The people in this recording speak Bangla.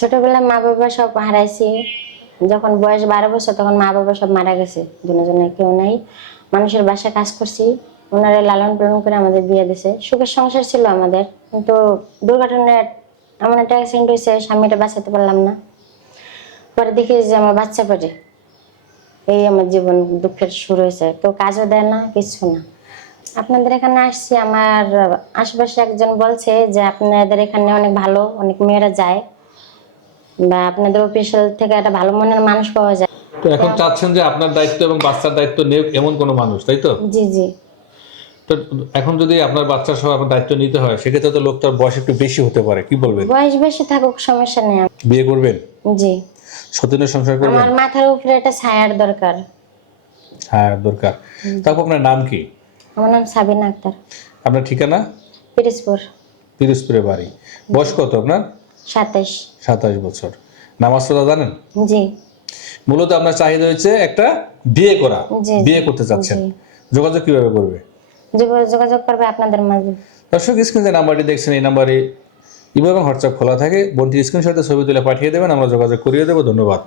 ছোটবেলায় মা বাবা সব হারাইছি। যখন বয়স 12 বছর তখন মা বাবা সব মারা গেছে, দুজনে কেউ নাই। মানুষের বাসায় কাজ করছি, ওনারা লালন পালন করে আমাদের বিয়ে দিছে। সুখের সংসার ছিল আমাদের, কিন্তু দুর্ঘটনায় এমন একটা অ্যাক্সিডেন্ট হয়েছে, স্বামীটা বাঁচাতে পারলাম না। পরে দেখি যে আমার বাচ্চা পড়ে, এই আমার জীবন দুঃখের শুরু হয়েছে। কেউ কাজও দেয় না, কিছু না। আপনাদের এখানে আসছি, আমার আশেপাশে একজন বলছে যে আপনাদের এখানে অনেক ভালো, অনেক মেয়েরা যায়, বা আপনাদের অফিসিয়াল থেকে একটা ভালো মনের মানুষ পাওয়া যায়। তো এখন চাচ্ছেন যে আপনার দায়িত্ব এবং বাচ্চার দায়িত্ব নেই এমন কোনো মানুষ, তাই তো? জি জি। তো এখন যদি আপনার বাচ্চার সহ আপনার দায়িত্ব নিতে হয়, সেক্ষেত্রে তো লোকটার বয়স একটু বেশি হতে পারে, কি বলবেন? বয়স বেশি থাকুক, সমস্যা নেই। বিয়ে করবেন? জি। সতীনের সংসার করবেন? আমার মাথার উপরে একটা ছায়ার দরকার। হ্যাঁ, দরকার। তারপর আপনার নাম কি? আমার নাম সাবিনা আক্তার। আপনার ঠিকানা? পিরিজপুর। পিরোজপুরে বাড়ি। বয়স কত আপনার? 27। 27 বছর। নামাজ পড়া জানেন? জি মূলত আপনার চাহিদা হচ্ছে একটা বিয়ে করা, জি। বিয়ে করতে চাচ্ছেন। জি। যোগাযোগ কিভাবে করবে? যোগাযোগ করবে আপনাদের মাঝে। দর্শক, স্ক্রিনে যে নাম্বারটি দেখছেন এই নাম্বারে ইমো এবং হোয়াটসঅ্যাপ খোলা থাকে। বোনটির স্ক্রিনশটে ছবি তুলে পাঠিয়ে দেবেন, আমরা যোগাযোগ করিয়ে দেবো। ধন্যবাদ।